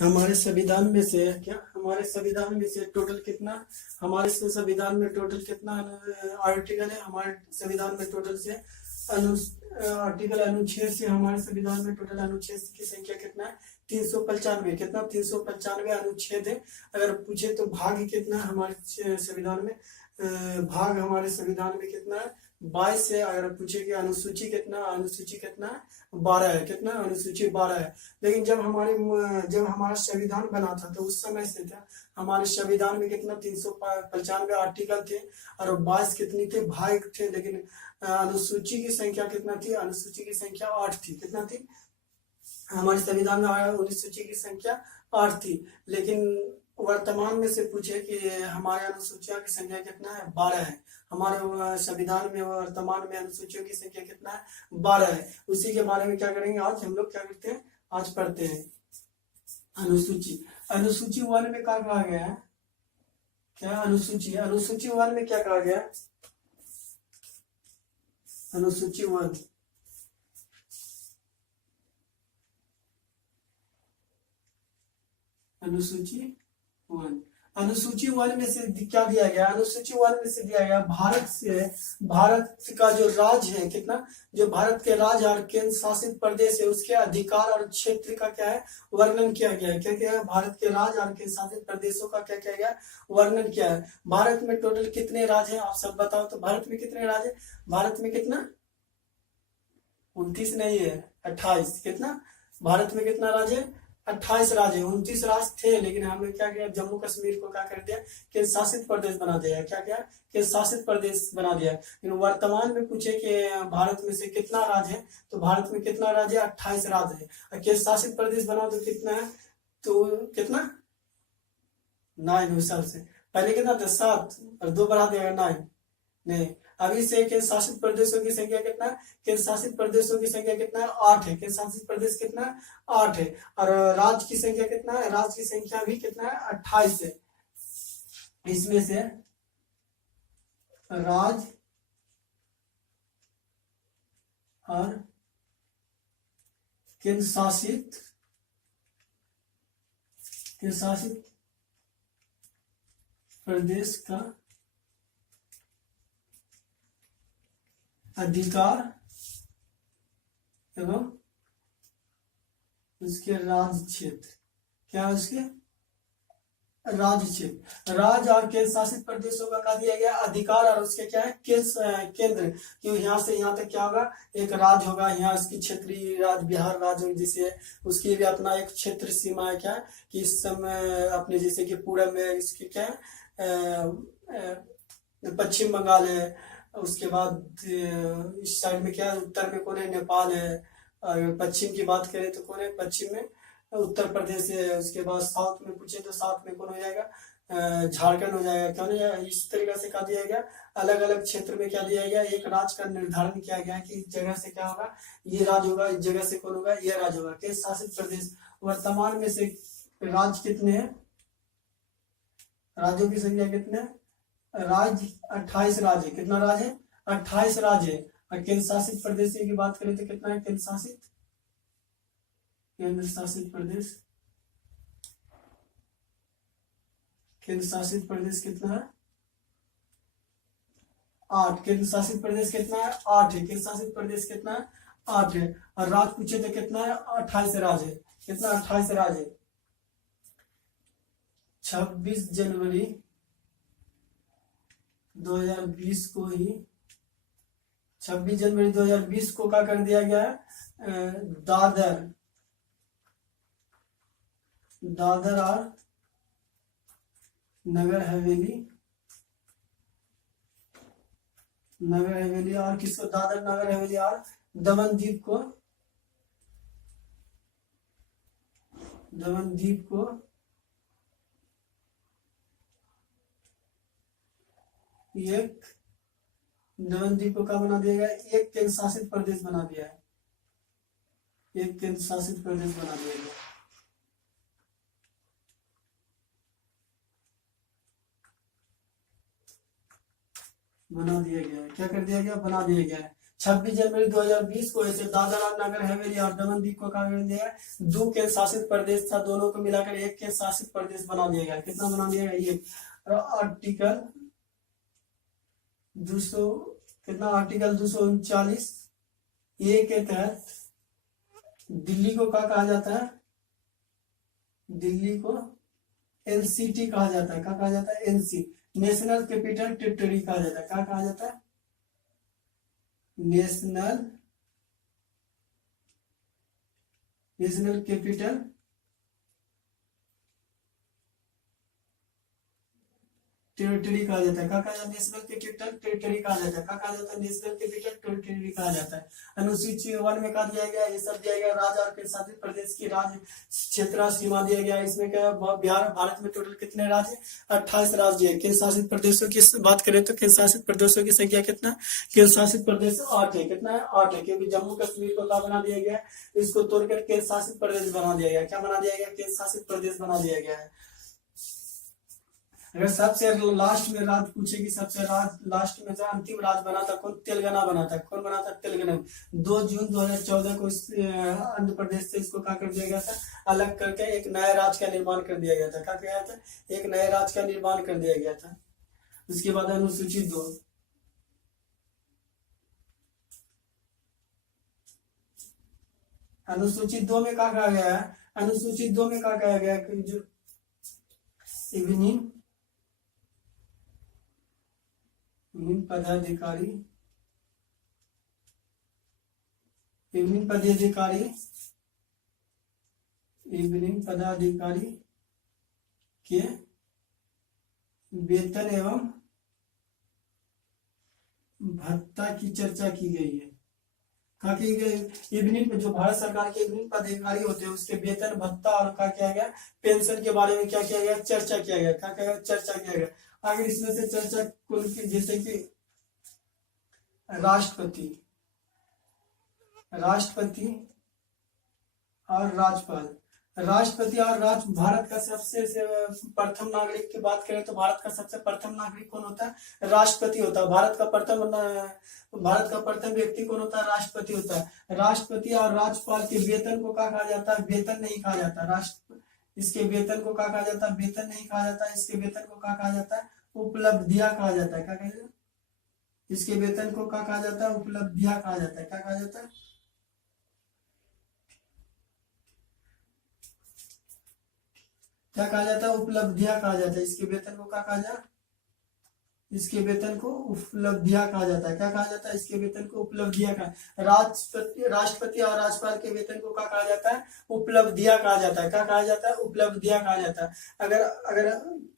हमारे संविधान में से क्या हमारे संविधान में से टोटल कितना हमारे संविधान में टोटल कितना आर्टिकल है? हमारे संविधान में टोटल से अनु आर्टिकल अनुच्छेद से हमारे संविधान में टोटल अनुच्छेद की संख्या कितना है? 395। कितना? 395 अनुच्छेद है। अगर पूछे तो भाग कितना है हमारे संविधान में? भाग हमारे संविधान में कितना है? 22 है। अगर पूछे कि अनुसूची कितना, अनुसूची कितना है? 12 है। कितना? अनुसूची 12 है। लेकिन जब हमारा संविधान बना था तो उस समय से था हमारे संविधान में कितना 395 आर्टिकल थे और 22 कितनी थे? भाग थे। लेकिन अनुसूची की संख्या कितना थी? अनुसूची की संख्या 8 थी। कितना थी? हमारे संविधान में अनुसूची की संख्या 8 थी। लेकिन वर्तमान में से पूछे कि हमारे अनुसूचियों की संख्या कितना है? 12 है। हमारे संविधान में वर्तमान में अनुसूचियों की संख्या कितना है? 12 है। उसी के बारे में क्या करेंगे आज हम लोग? क्या करते हैं आज? पढ़ते हैं अनुसूची। अनुसूची 1 में क्या कहा गया है? क्या अनुसूची 1 में क्या कहा गया? अनुसूची 1 अनुसूची 1 अनुसूची 1 में से क्या दिया गया? अनुसूची 1 में से दिया गया भारत का जो राज्य है कितना, जो भारत के राज्य और केंद्र शासित प्रदेश है उसके अधिकार और क्षेत्र का क्या है? वर्णन किया गया है। क्या क्या है? भारत के राज्य और केंद्र शासित प्रदेशों का क्या किया गया? वर्णन किया है। भारत में टोटल कितने राज्य हैं आप सब बताओ तो? भारत में कितने राज्य है? भारत में कितना? 29 नहीं है, 28। कितना? भारत में कितना राज्य है? 28 राज्य। 29 राज्य थे लेकिन हमने क्या किया? जम्मू कश्मीर को क्या कर दिया? केंद्र शासित प्रदेश बना दिया। क्या क्या? केंद्र शासित प्रदेश बना दिया। लेकिन वर्तमान में पूछे कि भारत में से कितना राज्य है तो भारत में कितना राज्य है? 28 राज्य है। और केंद्र शासित प्रदेश बनाओ तो कितना है? तो कितना? 9 उस साल से पहले कितना था? 7 और 2 बढ़ा दिया 9। नहीं, अभी से केंद्र शासित प्रदेशों की संख्या कितना है? केंद्र शासित प्रदेशों की संख्या कितना है? 8 है। केंद्र शासित प्रदेश कितना है? 8 है। और राज्य की संख्या कितना है? राज्य की संख्या भी कितना है? 28 है। इसमें से राज्य और केंद्र शासित प्रदेश का अधिकार एवं उसके राज्य क्षेत्र। क्या है उसके? राज्य क्षेत्र। राज्य और केंद्र शासित प्रदेशों का क्या दिया गया? अधिकार और उसके क्या है? केंद्र। क्यों यहाँ से यहाँ तक क्या होगा? एक राज्य होगा। यहाँ इसकी क्षेत्रीय राज्य बिहार राज्य जिसे उसकी भी अपना एक क्षेत्र सीमा है। क्या कि इस समय अपने जैसे कि पूरब में इसकी क्या है? पश्चिम बंगाल है। उसके बाद इस साइड में क्या है? उत्तर में कौन है? नेपाल है। अगर पश्चिम की बात करें तो कौन है? पश्चिम में उत्तर प्रदेश है। उसके बाद साउथ में पूछे तो साउथ में कौन हो जाएगा? झारखंड हो जाएगा। क्या हो जाएगा? इस तरीके से क्या दिया गया? अलग अलग क्षेत्र में क्या दिया गया? एक राज्य का निर्धारण किया गया कि इस जगह से क्या होगा? ये राज्य होगा। इस जगह से कौन होगा? ये राज्य होगा। केंद्र शासित प्रदेश वर्तमान में से राज्य कितने हैं? राज्यों की संख्या कितने हैं? राज्य 28 राज्य। कितना राज्य है? 28 राज्य है। और केंद्र शासित प्रदेश की बात करें तो कितना है? केंद्र शासित प्रदेश कितना है? 8। केंद्र शासित प्रदेश कितना है? 8 है। केंद्र शासित प्रदेश कितना है? 8 है। और राज्य पूछे तो कितना है? 28 राज्य है। कितना? 28 राज्य है। 26 जनवरी 2020 को ही 26 जनवरी 2020 को क्या कर दिया गया है? दादर और नगर हवेली और किसको? दादर नगर हवेली और दमनदीप को एक दमनदीप को क्या बना दिया गया? एक केंद्र शासित प्रदेश बना दिया है। एक केंद्र शासित प्रदेश बना दिया गया। क्या कर दिया गया? बना दिया गया है। 26 जनवरी 2020 को ऐसे दादरा नगर हवेली और दमन दीव को कहा गया दो केंद्र शासित प्रदेश था, दोनों को मिलाकर एक केंद्र शासित प्रदेश बना दिया गया। कितना बना दिया गया ये आर्टिकल 200 कितना आर्टिकल 239 ए के तहत दिल्ली को क्या कहा जाता है, दिल्ली को एनसीटी कहा जाता है। क्या कहा जाता है, एनसी नेशनल कैपिटल टेरिटरी कहा जाता है। क्या कहा जाता है, नेशनल कैपिटल टेरिटरी कहा जाता है। क्या कहा जाता है, नेशनल कैपिटल टेरिटरी कहा जाता है। क्या कहा जाता है, नेशनल कैपिटल टेरिटरी कहा जाता है। अनुसूची 1 में कहा दिया गया, ये सब दिया गया राज्य और केंद्र शासित प्रदेश की राज्य क्षेत्र सीमा दिया गया। इसमें क्या बिहार भारत में टोटल कितने राज्य, 28 राज्य है। केंद्र शासित प्रदेशों की बात करें तो केंद्र शासित प्रदेशों की संख्या कितना, केंद्र शासित प्रदेश 8 है। कितना है, 8 है, क्योंकि जम्मू कश्मीर को क्या बना दिया गया, इसको तोड़कर केंद्र शासित प्रदेश बना दिया गया। क्या बना दिया गया, केंद्र शासित प्रदेश बना दिया गया है। अगर सबसे लास्ट में राज्य पूछेगी, सबसे लास्ट में जो अंतिम राज्य बना था कौन, तेलंगाना बना था। कौन बना था, तेलंगाना। 2 जून 2014 को आंध्र प्रदेश से इसको क्या कर दिया गया था, अलग करके एक नए राज्य का निर्माण कर दिया गया था। क्या किया था, एक नए राज्य का निर्माण कर दिया गया था। उसके बाद अनुसूची 2, अनुसूची 2 में क्या कहा गया है, अनुसूची 2 में क्या कहा गया है, जो इवनिंग पदाधिकारी, इवनिंग पदाधिकारी, इवनिंग पदाधिकारी के वेतन एवं भत्ता की चर्चा की गई है। क्या की गई, इवनिंग जो भारत सरकार के इवनिंग पदाधिकारी होते हैं उसके वेतन भत्ता और क्या किया गया, पेंशन के बारे में क्या किया गया, चर्चा किया गया। क्या किया गया, चर्चा किया गया। अगर इसमें से चर्चा कुल की, जैसे कि राष्ट्रपति, राष्ट्रपति और राज्यपाल, राष्ट्रपति और भारत का सबसे प्रथम नागरिक की बात करें तो भारत का सबसे प्रथम नागरिक कौन होता है, राष्ट्रपति होता है। भारत का प्रथम व्यक्ति कौन होता है, राष्ट्रपति होता है। राष्ट्रपति और राज्यपाल के वेतन को क्या कहा जाता है, वेतन नहीं कहा जाता। इसके वेतन को क्या कहा जाता है, वेतन नहीं कहा जाता। इसके वेतन को क्या कहा जाता है, उपलब्धियां कहा जाता है। क्या कहा जाता है, इसके वेतन को क्या कहा जाता है, उपलब्धियां कहा जाता है। क्या कहा जाता है, क्या कहा जाता है, उपलब्धियां कहा जाता है। इसके वेतन को क्या कहा जाता, इसके वेतन को उपलब्धियां कहा जाता है। क्या कहा जाता है, इसके वेतन को उपलब्धियां कहा। राष्ट्रपति और राज्यपाल के वेतन को क्या कहा जाता है, उपलब्धियां कहा जाता है। क्या कहा जाता है, उपलब्धियां कहा जाता है। अगर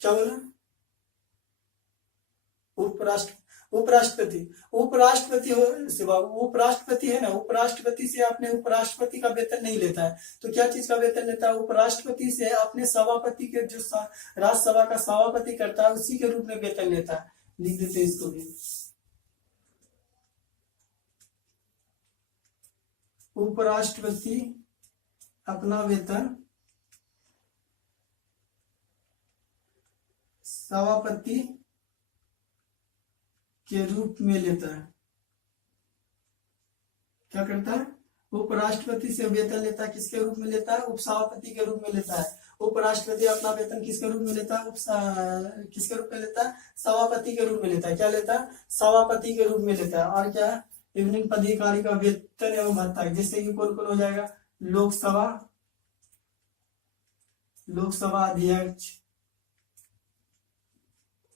क्या बोला, उपराष्ट्रपति, उपराष्ट्रपति है ना, उपराष्ट्रपति से अपने उपराष्ट्रपति का वेतन नहीं लेता है। तो क्या चीज का वेतन लेता है, उपराष्ट्रपति से अपने सभापति के, जो राज्यसभा का सभापति करता है उसी के रूप में वेतन लेता है। लिख देते हैं इसको भी, उपराष्ट्रपति अपना वेतन सभापति के रूप में लेता है। क्या करता है, उपराष्ट्रपति से वेतन लेता है। किसके रूप में लेता है, उपसभापति के रूप में लेता है। उपराष्ट्रपति अपना वेतन किसके रूप में लेता है, किसके रूप में लेता है, सभापति के रूप में लेता है। क्या लेता है, सभापति के रूप में लेता है। और क्या है, इवनिंग पदाधिकारी का वेतन एवं भत्ता, जिससे कि कौन कौन हो जाएगा, लोकसभा अध्यक्ष,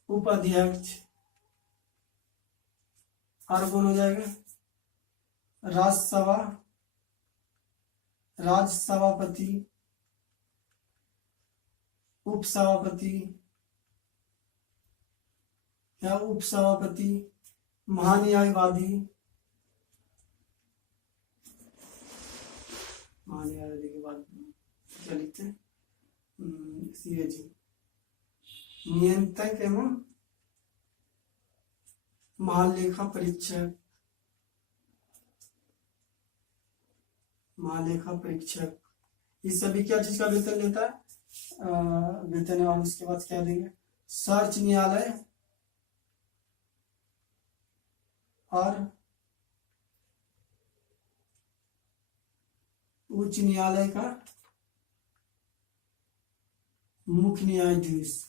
उपाध्यक्ष, और कौन हो जाएगा, राज्यसभापति, उपसभापति, क्या उपसभापति, महान्यायवादी, महान्यायवादी के बाद क्या लिखते हैं, नियंत्रक एवं महालेखा परीक्षक, महालेखा परीक्षक, इस सभी क्या चीज का वेतन लेता है, वेतन। और उसके बाद क्या देंगे, सर्च न्यायालय और उच्च न्यायालय का मुख्य न्यायाधीश।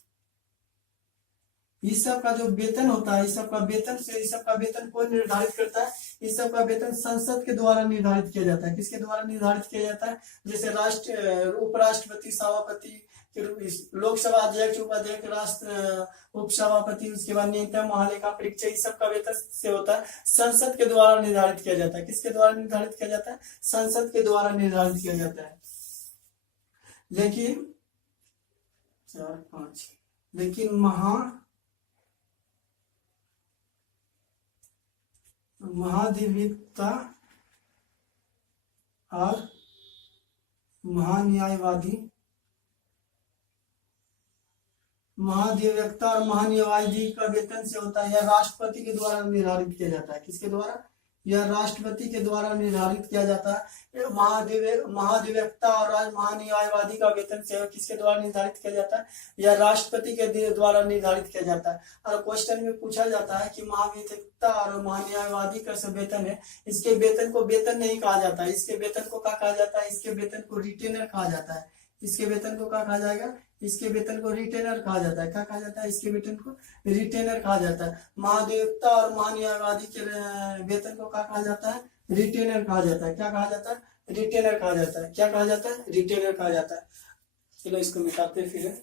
इस सब का जो वेतन होता है, इस सब का वेतन से, इस सब का वेतन कौन निर्धारित करता है? इस सब का वेतन संसद के द्वारा निर्धारित किया जाता है। किसके द्वारा निर्धारित किया जाता है? जैसे उपराष्ट्रपति, सभापति, लोकसभा अध्यक्ष, उपाध्यक्ष, राष्ट्र उपसभापति, उसके बाद न्यूनतम महालेखा परीक्षक, इस सब का वेतन से होता है, संसद के द्वारा निर्धारित किया जाता है। किसके द्वारा निर्धारित किया जाता है? संसद के द्वारा निर्धारित किया जाता है। लेकिन 4 5 लेकिन महाधिवक्ता और महान्यायवादी का वेतन से होता है, या राष्ट्रपति के द्वारा निर्धारित किया जाता है। किसके द्वारा? यह राष्ट्रपति के द्वारा निर्धारित किया जाता है। महाधिवक्ता और महान्यायवादी का वेतन से किसके द्वारा निर्धारित किया जाता है? यह राष्ट्रपति के द्वारा निर्धारित किया जाता है। और क्वेश्चन में पूछा जाता है कि महाधिवक्ता और महान्यायवादी का सब वेतन है, इसके वेतन को वेतन नहीं कहा जाता है, इसके वेतन को क्या कहा जाता है? इसके वेतन को रिटेनर कहा जाता है। इसके वेतन को क्या कहा जाएगा? इसके वेतन को रिटेनर कहा जाता है। क्या कहा जाता है? इसके वेतन को रिटेनर कहा जाता है। महाधिवक्ता और महान्यायवादी के वेतन को क्या कहा जाता है? रिटेनर कहा जाता है। क्या कहा जाता है? रिटेनर कहा जाता है। क्या कहा जाता है? रिटेनर कहा जाता है। चलो इसको मिटाते फिर।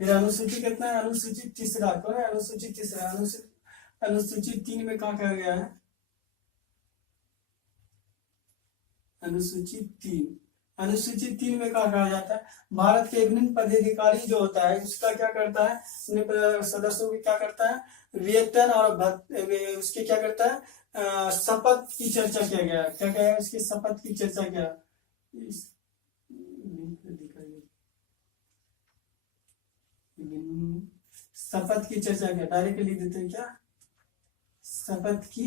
फिर अनुसूची कितना है? अनुसूची तीसरा। कौन है? अनुसूची तीसरा। अनुसूची 3 में क्या कहा गया है? अनुसूची 3 में क्या कहा जाता है? भारत के विभिन्न पदाधिकारी जो होता है उसका क्या करता है? सदस्यों की क्या करता है? वेतन और उसके क्या करता है? शपथ की चर्चा किया गया। क्या क्या है? उसकी शपथ की चर्चा किया। शपथ की चर्चा किया। डायरेक्ट लिख देते हैं क्या? शपथ की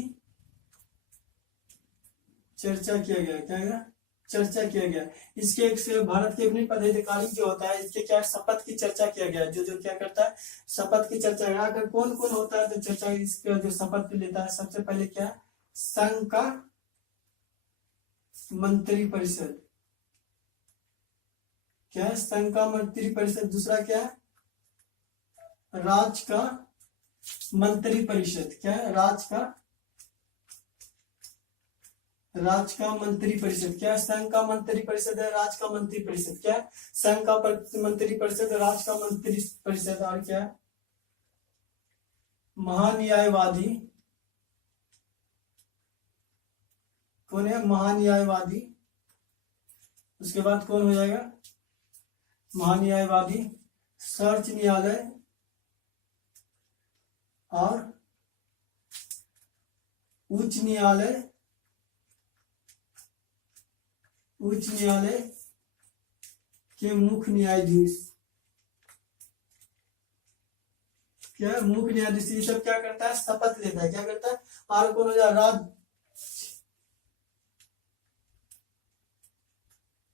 चर्चा किया गया। क्या गया? चर्चा किया गया। इसके एक से भारत के विभिन्न पदाधिकारी जो होता है इसके क्या शपथ की चर्चा किया गया। जो जो क्या करता है? शपथ की चर्चा। अगर कौन कौन होता है तो चर्चा इसका जो शपथ लेता है? सबसे पहले क्या? संघ का मंत्री परिषद। क्या है? संघ का मंत्री परिषद। दूसरा क्या है? राज्य का मंत्री परिषद। क्या है? राज्य का मंत्री परिषद। क्या? संघ का मंत्री परिषद है, राज्य का मंत्री परिषद। क्या? संघ का मंत्री परिषद, राज्य का मंत्री परिषद। और क्या? महान्यायवादी। कौन है? महान्यायवादी। उसके बाद कौन हो जाएगा? महान्यायवादी, सर्वोच्च न्यायालय और उच्च न्यायालय के मुख्य न्यायाधीश। क्या? मुख्य न्यायाधीश। ये सब क्या करता है? शपथ लेता है। क्या करता है? और कौन हो जाए?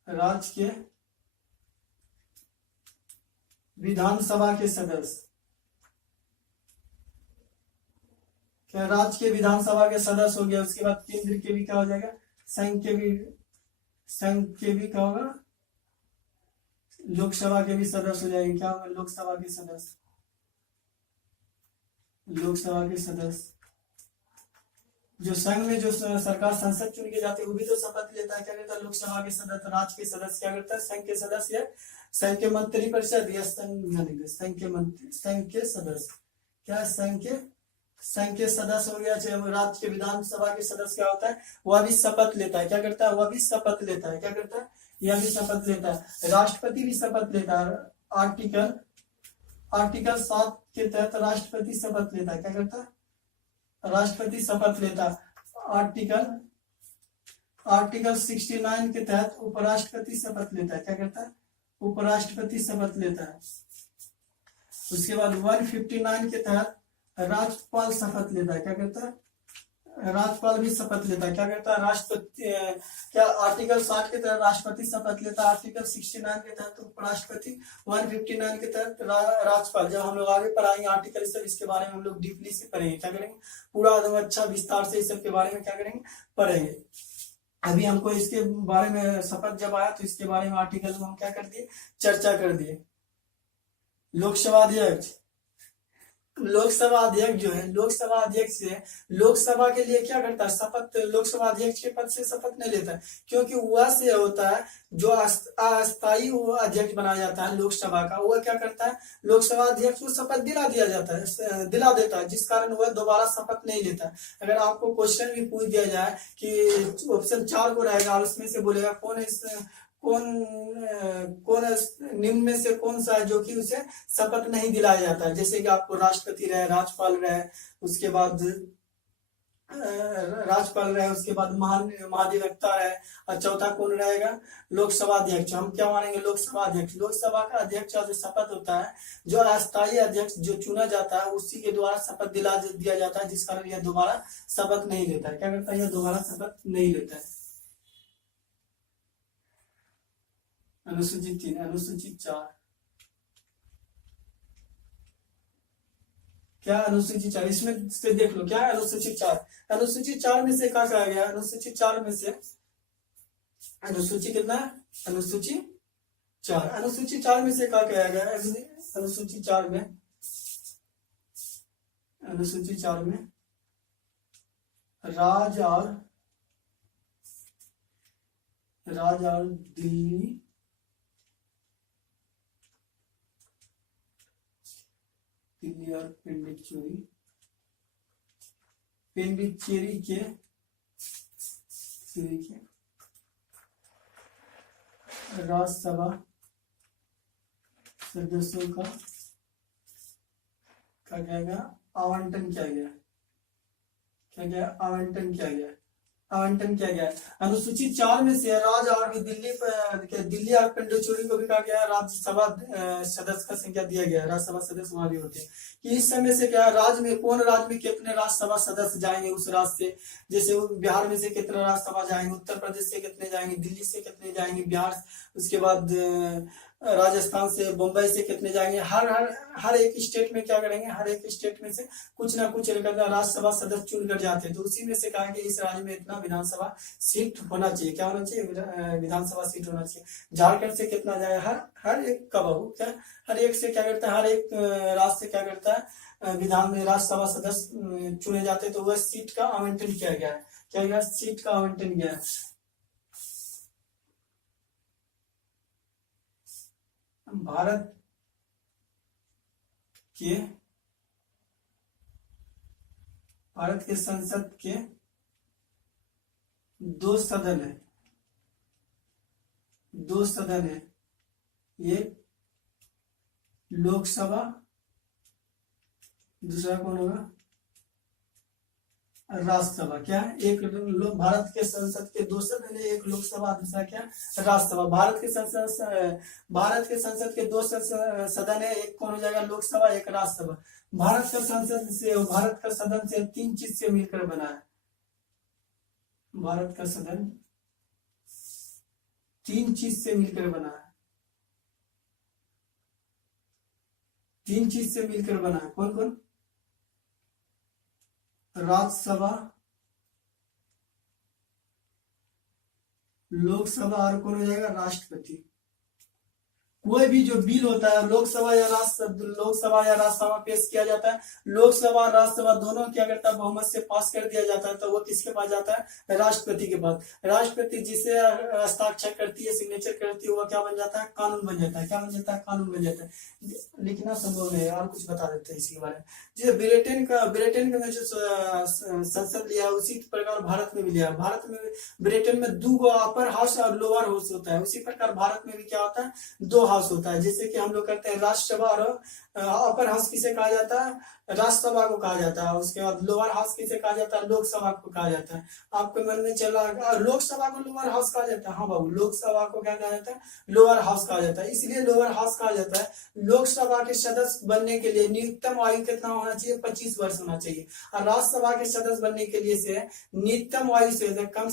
राज्य के विधानसभा के सदस्य। क्या? राज्य के विधानसभा के सदस्य हो गया। उसके बाद केंद्र के भी क्या हो जाएगा? संघ के भी क्या होगा? लोकसभा के भी सदस्य हो जाएंगे। क्या होगा? लोकसभा के सदस्य। जो संघ में जो सरकार संसद चुन के जाते हैं वो भी तो शपथ लेता है। क्या करता है? लोकसभा के सदस्य, राज्य के सदस्य क्या करता है? संघ के सदस्य, संघ के मंत्री परिषद या संघ के सदस्य। क्या? संघ के सदस्य हो गया। राज्य के विधानसभा के सदस्य क्या होता है? वह भी शपथ लेता है। क्या करता है? वह भी शपथ लेता है। क्या करता है? यह भी शपथ लेता है। राष्ट्रपति भी शपथ लेता है। आर्टिकल आर्टिकल 7 के तहत राष्ट्रपति शपथ लेता है। क्या करता है? राष्ट्रपति शपथ लेता। आर्टिकल 69 के तहत उपराष्ट्रपति शपथ लेता है। क्या करता है? उपराष्ट्रपति शपथ लेता है। उसके बाद 159 के तहत राज्यपाल शपथ लेता है। क्या करता है? राज्यपाल भी शपथ लेता है। क्या करता है? राष्ट्रपति क्या आर्टिकल 60 के तहत राष्ट्रपति शपथ लेता है, आर्टिकल 69 के तहत उपराष्ट्रपति, 159 के तहत राज्यपाल। जब हम लोग आगे पढ़ाएंगे आर्टिकल सब इसके बारे में हम लोग डीपली से पढ़ेंगे। क्या करेंगे? पूरा एकदम अच्छा विस्तार से इस सब के बारे में क्या करेंगे? पढ़ेंगे। अभी हमको इसके बारे में शपथ जब आया तो इसके बारे में आर्टिकल में हम क्या कर दिए? चर्चा कर दिए। लोकसभा अध्यक्ष जो है लोकसभा अध्यक्ष से लोकसभा के लिए क्या करता है? शपथ लोकसभा अध्यक्ष के पद से शपथ नहीं लेता है, क्योंकि वह से होता है जो अस्थायी अध्यक्ष बनाया जाता है लोकसभा का, वह क्या करता है? लोकसभा अध्यक्ष को शपथ दिला देता है, जिस कारण वह दोबारा शपथ नहीं लेता। अगर आपको क्वेश्चन भी पूछ दिया जाए कि ऑप्शन 4 को रहेगा और उसमें से बोलेगा कौन निम्न में से कौन सा है जो कि उसे शपथ नहीं दिलाया जाता है, जैसे कि आपको राष्ट्रपति रहे, राज्यपाल रहे, उसके बाद महाधिवक्ता रहे, और चौथा कौन रहेगा? लोकसभा अध्यक्ष। हम क्या मानेंगे? लोकसभा अध्यक्ष। लोकसभा का अध्यक्ष का जो शपथ होता है, जो अस्थायी अध्यक्ष जो चुना जाता है उसी के द्वारा शपथ दिया जाता है, जिस कारण यह दोबारा शपथ नहीं लेता है। क्या करता है? यह दोबारा शपथ नहीं लेता है। अनुसूचित 3, अनुसूचित 4। क्या अनुसूचित 4? इसमें से देख लो क्या है अनुसूचित 4। अनुसूचित 4 में से क्या कहा गया? अनुसूचित 4 में से अनुसूची कितना है? अनुसूचित 4। अनुसूचित 4 में से क्या कहा गया? अनुसूचित 4 में राज्य और दिल्ली और पुडुचेरी के राज्यसभा सदस्यों का क्या गया? आवंटन किया गया। आवंटन किया गया। अनुसूचित 4 में से राज्य और दिल्ली और पुडुचेरी को भी कहा गया राज्यसभा सदस्य का संख्या दिया गया। राज्यसभा सदस्य वहां भी होते हैं कि इस समय से क्या राज्य में कितने राज्यसभा सदस्य जाएंगे उस राज्य से, जैसे बिहार में से कितने राज्यसभा जाएंगे, उत्तर प्रदेश से कितने जाएंगे, दिल्ली से कितने जाएंगे, बिहार, उसके बाद राजस्थान से, मुंबई से कितने जाएंगे। हर एक स्टेट में क्या करेंगे? हर एक स्टेट में से कुछ ना कुछ राज्यसभा सदस्य चुन कर जाते हैं। तो उसी में से कहा कि इस राज्य में इतना विधानसभा सीट होना चाहिए। क्या होना चाहिए? विधानसभा सीट होना चाहिए। झारखंड से कितना जाए? हर एक का बहु क्या हर एक से क्या करता है? हर एक राज्य से क्या करता है? विधान में राज्यसभा सदस्य चुने जाते हैं। तो वह सीट का आवंटन किया गया है। क्या गया? सीट का आवंटन किया है। भारत के संसद के 2 सदन है। एक लोकसभा, दूसरा कौन होगा? राज्यसभा। क्या एक भारत के संसद के 2 सदन है, एक लोकसभा, दूसरा क्या? राज्यसभा। भारत के संसद के 2 सदन है, एक कौन हो जाएगा? लोकसभा, एक राज्यसभा। भारत का सदन से 3 चीज से मिलकर बना है। भारत का सदन 3 चीज से मिलकर बना है। 3 चीज से मिलकर बना है। कौन कौन? राज्यसभा, लोकसभा और कौन हो जाएगा? राष्ट्रपति। कोई भी जो बिल होता है लोकसभा या राज्यसभा पेश किया जाता है, लोकसभा और राज्यसभा दोनों क्या करता है? बहुमत से पास कर दिया जाता है। तो वो किसके पास जाता है? राष्ट्रपति के पास। राष्ट्रपति जिसे हस्ताक्षर करती है, सिग्नेचर करती है, वो क्या बन जाता है? कानून बन जाता है। क्या बन जाता है? कानून बन जाता है। लिखना संभव नहीं है, और कुछ बता देते हैं इसके बारे में। जैसे ब्रिटेन का जो संसद लिया है उसी प्रकार भारत में भी लिया है। ब्रिटेन में 2 अपर हाउस और लोअर हाउस होता है, उसी प्रकार भारत में भी क्या होता है? 2 हाउस हाउस होता है, जैसे कि हम लोग करते हैं राज्यसभा और अपर हाउस किसे कहा जाता है, राज्यसभा को कहा जाता है। उसके बाद लोअर हाउस किसे कहा जाता है, लोकसभा को कहा जाता है। आपके मन में चला लोकसभा को लोअर हाउस कहा जाता है, हाँ बाबू, लोकसभा को क्या कहा जाता है, लोअर हाउस कहा जाता है। इसलिए लोअर हाउस कहा जाता है। लोकसभा के सदस्य बनने के लिए न्यूनतम आयु कितना होना चाहिए, 25 वर्ष होना चाहिए। और राज्यसभा के सदस्य बनने के लिए से न्यूनतम आयु से कम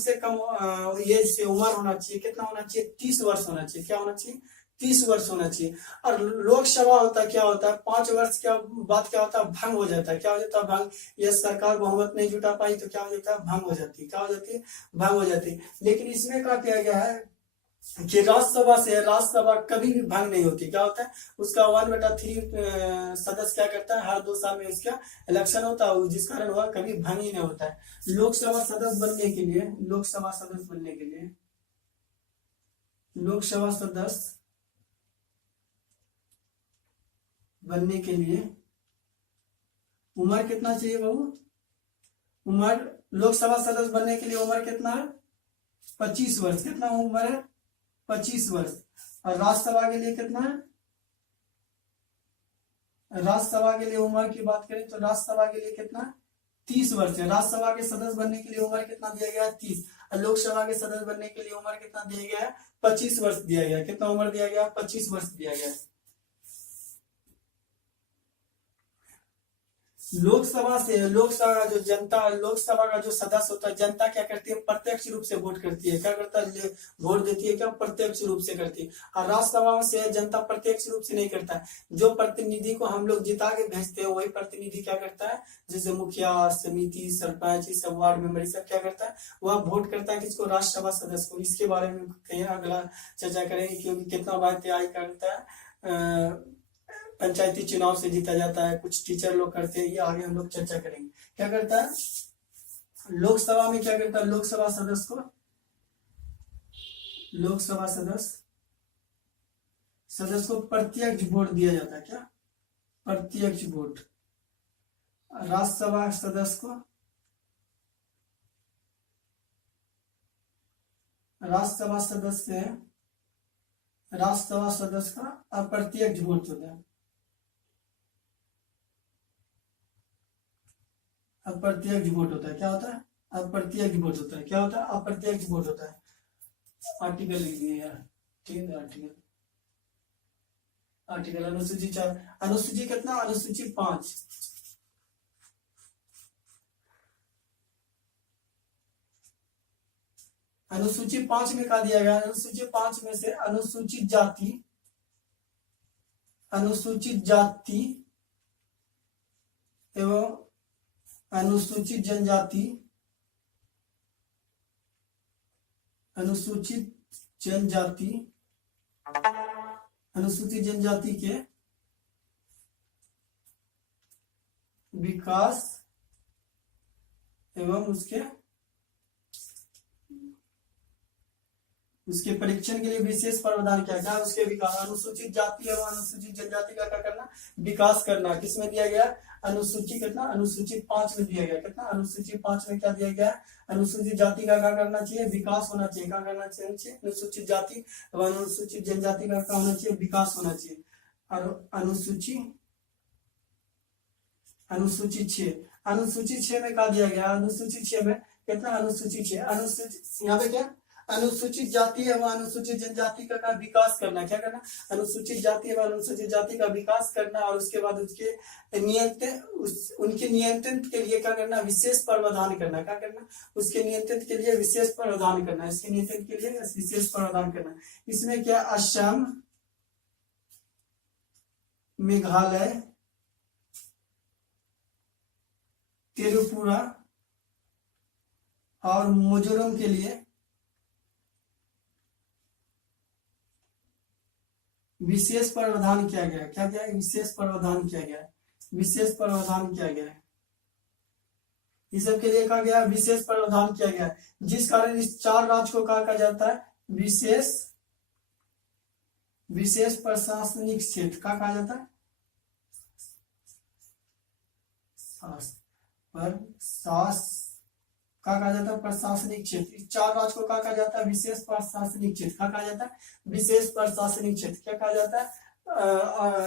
एज से उम्र होना चाहिए, कितना होना चाहिए, 30 वर्ष होना चाहिए। क्या होना चाहिए, 30 वर्ष होना चाहिए। और लोकसभा होता क्या होता है, 5 वर्ष के बाद क्या होता है, भंग हो जाता है। क्या हो जाता है, भंग। ये सरकार बहुमत नहीं जुटा पाई तो क्या हो जाता है, भंग हो जाती है। क्या हो जाती है, भंग हो जाती है। लेकिन इसमें क्या किया गया है कि राज्यसभा कभी भी भंग नहीं होती। क्या होता है, उसका 1/3 सदस्य क्या करता है, हर 2 साल में इसका इलेक्शन होता है, जिस कारण वह कभी भंग ही नहीं होता है। लोकसभा सदस्य बनने के लिए लोकसभा सदस्य बनने के लिए उम्र कितना चाहिए बाबू, उम्र लोकसभा सदस्य बनने के लिए उम्र कितना है, 25 वर्ष। कितना उम्र है, 25 वर्ष। और राज्यसभा के लिए कितना है, राज्यसभा के लिए उम्र की बात करें तो राज्यसभा के लिए कितना, 30 वर्ष है। राज्यसभा के सदस्य बनने के लिए उम्र कितना दिया गया है, 30। और लोकसभा के सदस्य बनने के लिए उम्र कितना दिया गया है, 25 वर्ष दिया गया। कितना उम्र दिया गया, 25 वर्ष दिया गया। लोकसभा का जो सदस्य होता है, जनता क्या करती है, प्रत्यक्ष रूप से वोट करती है। क्या करता है, वोट देती है। क्या, प्रत्यक्ष रूप से करती है। और राज्यसभा से जनता प्रत्यक्ष रूप से नहीं करता है। जो प्रतिनिधि को हम लोग जिता के भेजते हैं वही प्रतिनिधि क्या करता है, जैसे मुखिया, समिति, सरपंच, सब वार्ड मेंबर, सब क्या करता है, वह वोट करता है किसको, राज्यसभा सदस्य को। इसके बारे में कहीं अगला चर्चा करेंगे, क्योंकि कितना बार तैयारी करता है, पंचायती चुनाव से जीता जाता है, कुछ टीचर लोग करते हैं, ये आगे हम लोग चर्चा करेंगे। क्या करता है, लोकसभा में क्या करता है, लोकसभा सदस्य को प्रत्यक्ष वोट दिया जाता है। क्या, प्रत्यक्ष वोट। राज्यसभा सदस्य को राज्यसभा सदस्य का अप्रत्यक्ष वोट होता है। अप्रत्यक्ष वोट होता है। क्या होता है, अप्रत्यक्ष वोट होता है। क्या होता है, अप्रत्यक्ष वोट होता है। आर्टिकल लिख दिए यार, ठीक है। आर्टिकल अनुसूची 4, अनुसूची कितना, अनुसूची 5। अनुसूची 5 में क्या दिया गया, अनुसूची 5 में से अनुसूचित जाति एवं अनुसूचित जनजाति के विकास एवं उसके परीक्षण के लिए विशेष प्रावधान क्या क्या, उसके विकास, अनुसूचित जाति एवं अनुसूचित जनजाति का क्या करना, विकास करना। किसमें दिया गया, अनुसूची कितना, अनुसूचित 5 में दिया गया। कितना, अनुसूची 5 में क्या दिया गया, अनुसूचित जाति का क्या करना चाहिए, विकास होना चाहिए। क्या करना चाहिए, अनुसूचित जाति एवं अनुसूचित जनजाति का क्या होना चाहिए, विकास होना चाहिए। और अनुसूचित 6 में क्या दिया गया, अनुसूचित 6 में कितना, अनुसूचित 6, अनुसूचित यहाँ पे क्या, अनुसूचित जाति एवं अनुसूचित जनजाति का विकास करना। क्या करना, अनुसूचित जाति एवं अनुसूचित जाति का विकास करना। और उसके बाद उनके नियंत्रण के लिए क्या करना, विशेष प्रावधान करना। क्या करना, उसके नियंत्रण के लिए विशेष प्रावधान करना। इसके नियंत्रण के लिए विशेष प्रावधान करना। इसमें क्या, असम, मेघालय, त्रिपुरा और मिजोरम के लिए विशेष प्रावधान किया गया। क्या क्या, विशेष प्रावधान किया गया, विशेष प्रावधान किया गया। इस सब के लिए कहा गया, विशेष प्रावधान किया गया, जिस कारण इस 4 राज्य को कहा जाता है विशेष प्रशासनिक क्षेत्र। क्या कहा जाता है, क्या कहा जाता है, प्रशासनिक क्षेत्र। इस 4 राज्य को क्या कहा जाता है, विशेष प्रशासनिक क्षेत्र। क्या कहा जाता है, विशेष प्रशासनिक क्षेत्र। क्या कहा जाता है,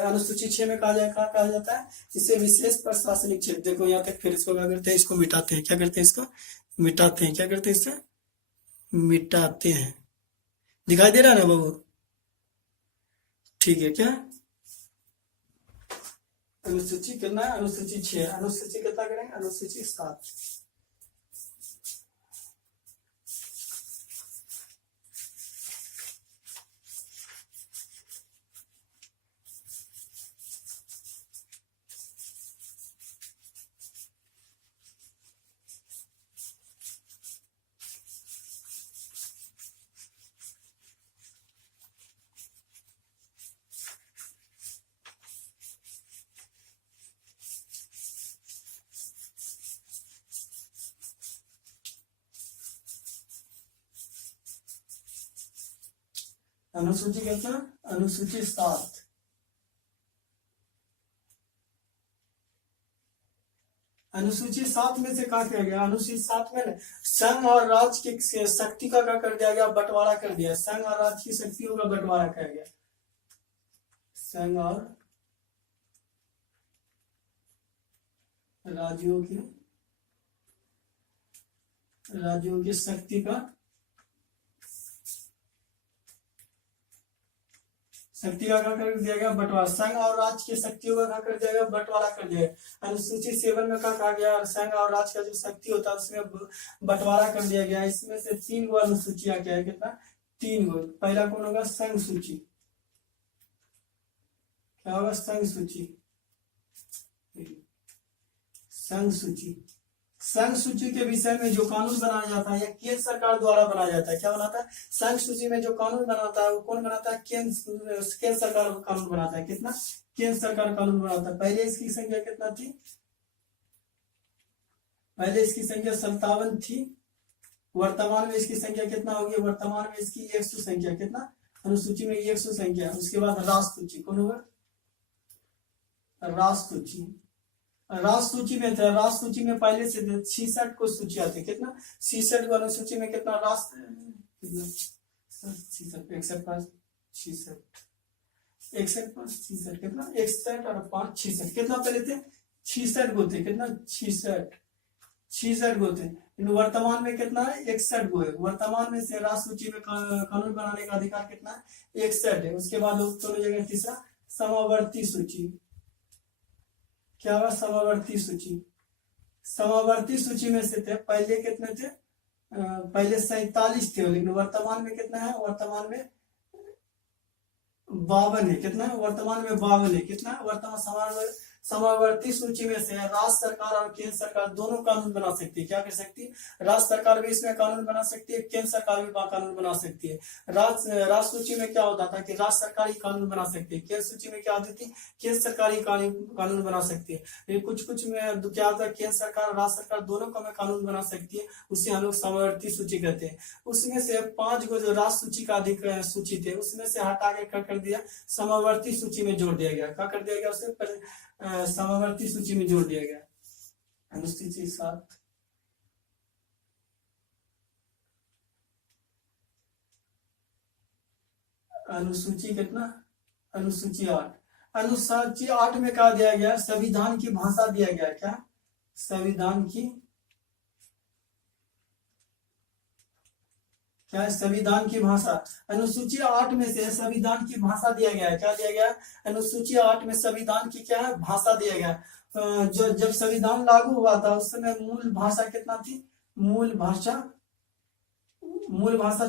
अनुसूची 6 में क्या कहा जाता है, इसे विशेष प्रशासनिक क्षेत्र। देखो यहाँ तक, फिर इसको क्या करते हैं, इसको मिटाते हैं। क्या करते हैं, इसको मिटाते हैं। क्या करते हैं, इसे मिटाते हैं। दिखाई दे रहा है ना बाबू, ठीक है क्या। अनुसूची कितना है, अनुसूची 6। अनुसूची कितना करेंगे, अनुसूची 7। अनुसूची कितना, अनुसूची 7। अनुसूची 7 में से क्या किया गया, अनुसूची 7 में संघ और राज्य की शक्ति का क्या कर दिया गया, बंटवारा कर दिया। संघ और राज्य की शक्तियों का बंटवारा किया गया। संघ और राज्यों की शक्ति का क्या कर दिया गया, बंटवारा। संघ और राज्य की शक्तियों का क्या कर दिया गया, बंटवारा कर दिया। अनुसूची 7 में क्या कहा गया, संघ और राज्य का जो शक्ति होता है उसमें बंटवारा कर दिया गया। इसमें से 3 गो अनुसूचियां क्या है, कितना, 3 गो। पहला कौन होगा, संघ सूची। क्या होगा, संघ सूची। संघ सूची, संघ सूची के विषय में जो कानून बनाया जाता है, यह केंद्र सरकार द्वारा बनाया जाता है। क्या बनाता है, संघ सूची में जो कानून बनाता है वो कौन बनाता है, केंद्र सरकार कानून बनाता है। कितना, केंद्र सरकार कानून बनाता है। पहले इसकी संख्या कितना थी, पहले इसकी संख्या 57 थी। वर्तमान में इसकी संख्या कितना होगी, वर्तमान में इसकी 100 संख्या। कितना, अनुसूची में 100 संख्या। उसके बाद राष्ट्र सूची, कौन होगा, राष्ट्र सूची। राष्ट्र सूची में था, राष्ट्र सूची में पहले से 66 को सूची आती है। कितना, 66 को अनुसूची में कितना, राष्ट्र 61 कितना, 61 और 5 66 कितना पहले थे, 66 गो थे। कितना, 66 गो थे। वर्तमान में कितना है, 61 गो है। वर्तमान में से राष्ट्र सूची में कानून बनाने का अधिकार कितना है, 61 है। उसके बाद दोनों जगह तीसरा समावर्ती सूची। क्या होगा, समावर्ती सूची। समावर्ती सूची में से थे, पहले कितने थे, पहले 47 थे, लेकिन वर्तमान में कितना है, वर्तमान में 52 है। कितना है, वर्तमान में 52 है। कितना, वर्तमान समावर्ती सूची में से राज्य सरकार और केंद्र सरकार दोनों कानून बना सकती है। क्या कर सकती है, राज्य सरकार भी इसमें कानून बना सकती है, केंद्र सरकार भी कानून बना सकती है। राज्य सूची में क्या होता था कि राज्य सरकार ही कानून बना सकती है। केंद्र सूची में क्या होती थी, केंद्र सरकार ही कानून बना सकती है। लेकिन कुछ में क्या होता है, केंद्र सरकार राज्य सरकार दोनों का में कानून बना सकती है, उसे हम लोग समावर्ती सूची कहते हैं। उसमें से 5 को जो राज्य सूची का अधिक सूची थे उसमें से हटा के क्या कर दिया, समावर्ती सूची में जोड़ दिया गया। क्या कर दिया गया, उसे समावर्ती सूची में जोड़ दिया गया। अनुसूची 7, अनुसूची कितना, अनुसूची 8। अनुसूची 8 में क्या दिया गया, संविधान की भाषा दिया गया। क्या, संविधान की, क्या है, संविधान की भाषा। अनुसूची 8 में से संविधान की भाषा दिया गया है। क्या दिया गया, अनुसूची 8 में संविधान की क्या है, भाषा दिया गया। जो जब संविधान लागू हुआ था उस समय मूल भाषा कितना थी, मूल भाषा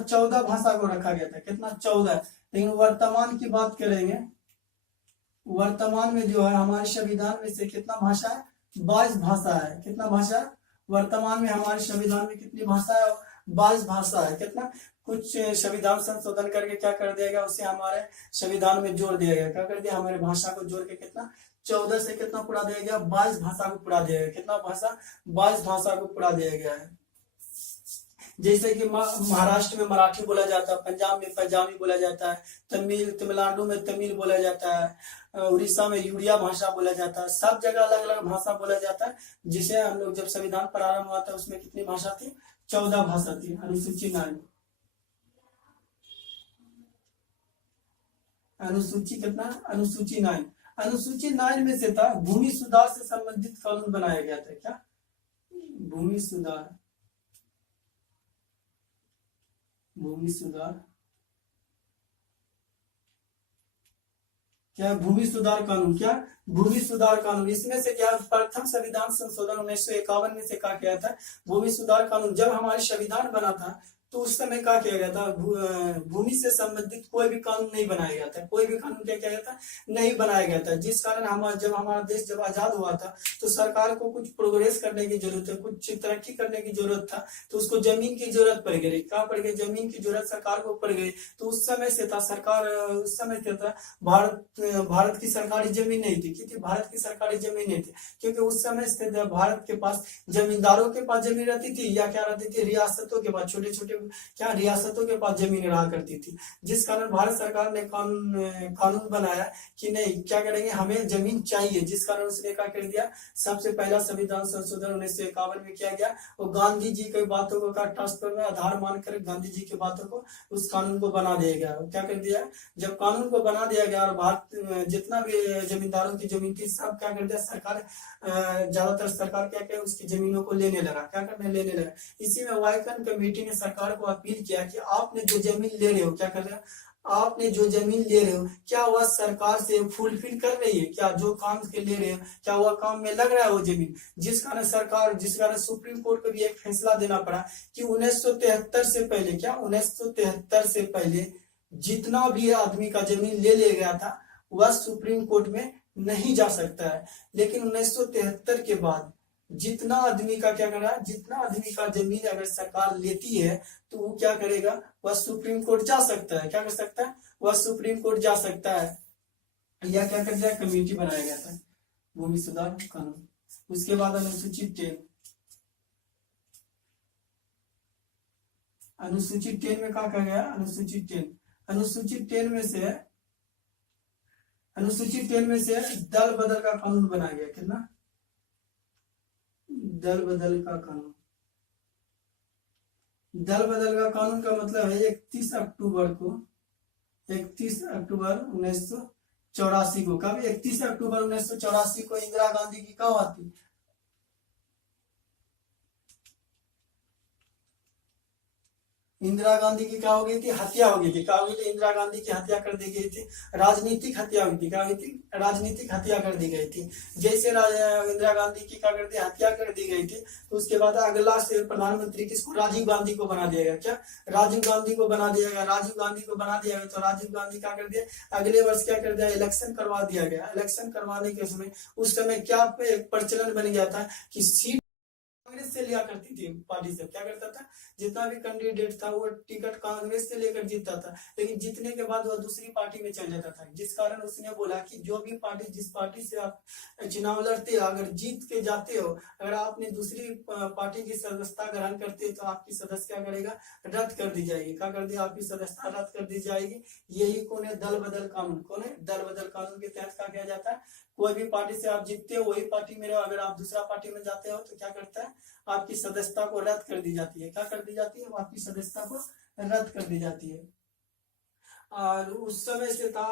14 भाषा को रखा गया था। कितना, 14। लेकिन वर्तमान की बात करेंगे, वर्तमान में जो है हमारे संविधान में से कितना भाषा है, 22 भाषा है। कितना भाषा, वर्तमान में हमारे संविधान में कितनी भाषा है, 22 भाषा है। कितना, कुछ संविधान संशोधन करके क्या कर दिया गया, उसे हमारे संविधान में जोड़ दिया गया। क्या कर दिया, हमारे भाषा को जोड़ के कितना, 14 से कितना पूरा दिया गया, 22 भाषा को पूरा दिया गया। कितना भाषा, 22 भाषा को पूरा दिया गया है। जैसे कि महाराष्ट्र में मराठी बोला जाता है, पंजाब में पंजाबी बोला जाता है, तमिलनाडु में तमिल बोला जाता है, उड़ीसा में उड़िया भाषा बोला जाता है। सब जगह अलग अलग भाषा बोला जाता है। जिसे हम लोग जब संविधान प्रारंभ हुआ था उसमें कितनी भाषा थी? 14 भाषा थी। अनुसूची 9, अनुसूची कितना? अनुसूची 9। अनुसूची 9 में से था भूमि सुधार से संबंधित कानून बनाया गया था। क्या? भूमि सुधार, भूमि सुधार क्या? भूमि सुधार कानून। क्या? भूमि सुधार कानून। इसमें से क्या? प्रथम संविधान संशोधन 1951 में से कहा गया था भूमि सुधार कानून। जब हमारे संविधान बना था तो उस समय क्या किया गया था? भूमि से संबंधित कोई भी कानून नहीं बनाया गया था। कोई भी कानून क्या किया गया था? नहीं बनाया गया था। जिस कारण जब हमारा देश जब आजाद हुआ था तो सरकार को कुछ प्रोग्रेस करने की जरूरत है, कुछ तरक्की करने की जरूरत था, तो उसको जमीन की जरूरत पड़ गई। क्या पड़ गई? जमीन की जरूरत सरकार को पड़ गई। तो उस समय से था सरकार, उस समय क्या था? भारत की सरकारी जमीन नहीं थी। क्योंकि भारत की सरकारी जमीन नहीं थी, क्योंकि उस समय से भारत के पास जमींदारों के पास जमीन रहती थी, या क्या रहती थी? रियासतों के पास, छोटे छोटे क्या रियासतों के पास जमीन रहा करती थी। जिस कारण भारत सरकार ने कानून बनाया कि नहीं, क्या करेंगे, हमें जमीन चाहिए। जिस कारण उसने क्या कर दिया? सबसे पहला संविधान संशोधन 1951 में किया गया। वो गांधी जी की बातों को ट्रांसफर में आधार मानकर गांधी जी की बातों को उस कानून को बना दिया गया। क्या कर दिया? जब कानून को बना दिया गया और भारत जितना भी जमींदारों की जमीन थी सब क्या कर दिया? सरकार, ज्यादातर सरकार क्या क्या उसकी जमीनों को लेने लगा। क्या करने? लेने लगा। इसी में वाइकन कमेटी ने सरकार को अपील किया कि आपने जो जमीन ले रहे हो, क्या कर रहे हो? आपने जो जमीन ले रहे हो क्या वह सरकार से फुलफिल कर रही है? क्या जो काम के ले रहे हो क्या वह काम में लग रहा है वो जमीन? जिस कारण सुप्रीम कोर्ट को भी एक फैसला देना पड़ा कि 1973 से पहले, क्या 1973 से पहले जितना भी आदमी का जमीन ले गया था वह सुप्रीम कोर्ट में नहीं जा सकता है। लेकिन 1973 के बाद जितना आदमी का क्या करा, जितना आदमी का जमीन अगर सरकार लेती है तो वो क्या करेगा? वह सुप्रीम कोर्ट जा सकता है। क्या कर सकता है? वह सुप्रीम कोर्ट जा सकता है। या क्या कर दिया? कमेटी बनाया गया था भूमि सुधार कानून। उसके बाद अनुसूची 10, अनुसूची 10 में क्या कहा गया? अनुसूची 10, अनुसूची 10 में से, अनुसूची 10 में से दल बदल का कानून बनाया गया। कितना? दल बदल का कानून। दल बदल का कानून का मतलब है 31 अक्टूबर को, 31 अक्टूबर 1984 को, कब? 31 अक्टूबर 1984 को इंदिरा गांधी की कब आती? इंदिरा गांधी की क्या हो गई थी? हत्या हो गई थी। क्या हो गई थी? इंदिरा गांधी की हत्या कर दी गई थी। राजनीतिक हत्या हुई थी। क्या हुई थी? राजनीतिक हत्या कर दी गई थी। जैसे इंदिरा गांधी की क्या कर दी? हत्या कर दी गई थी। तो उसके बाद अगला से प्रधानमंत्री किसको? राजीव गांधी को बना दिया गया। क्या? राजीव गांधी को बना दिया गया। राजीव गांधी को बना दिया गया तो राजीव गांधी क्या कर दिया? अगले वर्ष क्या कर दिया? इलेक्शन करवा दिया गया। इलेक्शन करवाने के समय उस समय क्या एक प्रचलन बन गया था कि सीट कांग्रेस से लिया करती थी पार्टी से। क्या करता था? जितना भी कैंडिडेट था वो टिकट कांग्रेस से लेकर जीतता था, लेकिन जीतने के बाद वह दूसरी पार्टी में चल जाता था। जिस कारण उसने बोला कि जो भी पार्टी, जिस पार्टी से आप चुनाव लड़ते हो, अगर जीत के जाते हो, अगर आपने दूसरी पार्टी की सदस्यता ग्रहण करते हो तो आपकी सदस्य क्या करेगा? रद्द कर दी जाएगी। क्या कर दी? आपकी सदस्यता रद्द कर दी जाएगी। यही कौन है? दल बदल कानून। कौन है? दल बदल कानून के तहत क्या किया जाता है? कोई भी पार्टी से आप जीतते हो वही पार्टी में रहो, अगर आप दूसरा पार्टी में जाते हो तो क्या करता है? आपकी सदस्यता को रद्द कर दी जाती है। क्या कर दी जाती है? आपकी सदस्यता को रद्द कर दी जाती है। और उस समय से था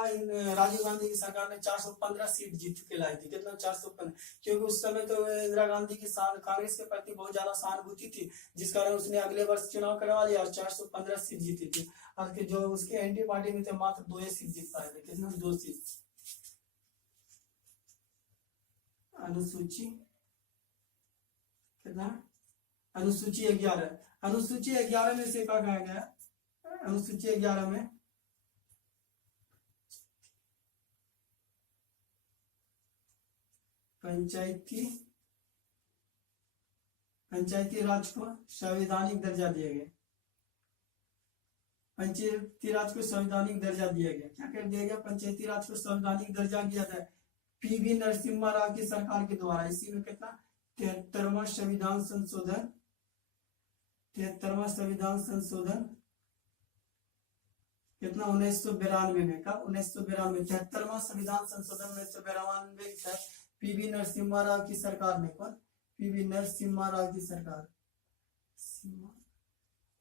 राजीव गांधी की सरकार ने 415 सीट जीत के लाई थी। कितना? 415। क्योंकि उस समय तो इंदिरा गांधी की कांग्रेस के प्रति बहुत ज्यादा सहानुभूति थी, जिस कारण उसने अगले वर्ष चुनाव करवा लिया और 415 सीट जीती थी। और जो उसके एंटी पार्टी में थे मात्र 2 सीट जीत पाए थे। कितना? 2 सीट। अनुसूची कितना? अनुसूची 11। अनुसूची 11 में से क्या कहा गया? अनुसूची 11 में पंचायती राज को संवैधानिक दर्जा दिया गया। पंचायती राज को संवैधानिक दर्जा दिया गया। क्या कर दिया गया? पंचायती राज को संवैधानिक दर्जा दिया था पीवी नरसिम्हा राव की सरकार के द्वारा। इसी में कितना? 73वां संविधान संशोधन, 73वां संविधान संशोधन कितना 1992 में, कब 1992, 73वां संविधान संशोधन 1992 के तहत पीवी नरसिम्हा राव की सरकार ने, कौन, पीवी नरसिम्हा राव की सरकार,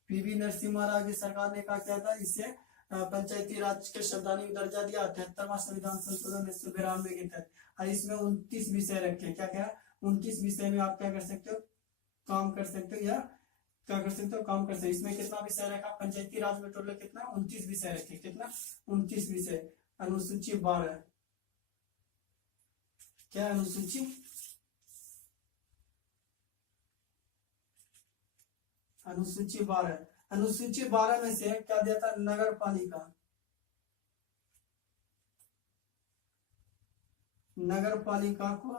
पीवी नरसिम्हा राव की सरकार ने कहा क्या था, इसे पंचायती राज के संवैधानिक दर्जा दिया 73वां संविधान संशोधन 1992 के तहत। और इसमें 29 विषय रखे, क्या क्या 29 विषय में आप क्या कर सकते हो, काम कर सकते हो, या क्या कर सकते हो, काम कर सकते हो। इसमें कितना विषय रखा, पंचायती राज में टोटल कितना 29 विषय रखे, कितना 29 विषय। अनुसूची 12, क्या अनुसूची, अनुसूची 12, अनुसूची 12 में से क्या दिया था, नगर पालिका, नगर पालिका को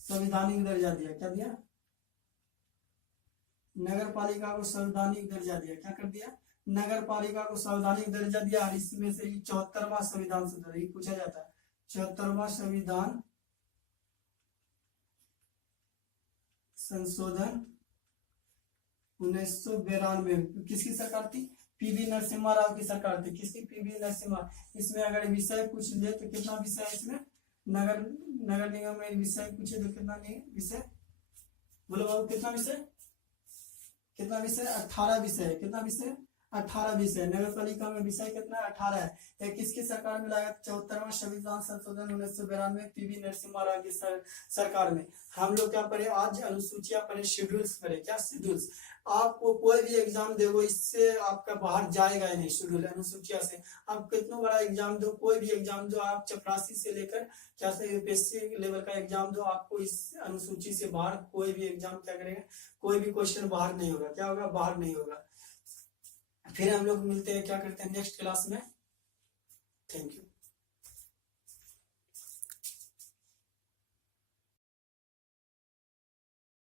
संवैधानिक दर्जा दिया, क्या दिया, नगर पालिका को संवैधानिक दर्जा दिया, क्या कर दिया, नगर पालिका को संवैधानिक दर्जा दिया। और इसमें से 74वां संविधान संशोधन पूछा जाता है, 74वां संविधान संशोधन 1992 किसकी सरकार थी, पीवी नरसिम्हा राव की सरकार थी, किसकी, पीवी नरसिम्हा। इसमें अगर विषय पूछ ले तो कितना विषय है इसमें, नगर निगम में विषय पूछे तो कितना विषय, बोलो बाबू कितना विषय, कितना विषय, 18 विषय है, कितना विषय, 18 विषय। नगर पालिका में विषय कितना, 18 है। यह किसकी सरकार में लाया, 74वां संविधान संशोधन 1992 पीवी नरसिम्हा राव की सरकार में। हम लोग क्या पढ़े आज, अनुसूचियां पढ़े, शेड्यूल्स पढ़े, क्या शेड्यूल्स। आपको कोई भी एग्जाम देखो इससे आपका बाहर जाएगा ही नहीं, शेड्यूल अनुसूचिया से। आप कितना बड़ा एग्जाम दो, कोई भी एग्जाम दो, आप चपरासी से लेकर क्या से यूपीएससी लेवल का एग्जाम दो, आपको इस अनुसूची से बाहर कोई भी एग्जाम क्या करेगा, कोई भी क्वेश्चन बाहर नहीं होगा, क्या होगा, बाहर नहीं होगा। फिर हम लोग मिलते हैं, क्या करते हैं नेक्स्ट क्लास में। Thank you.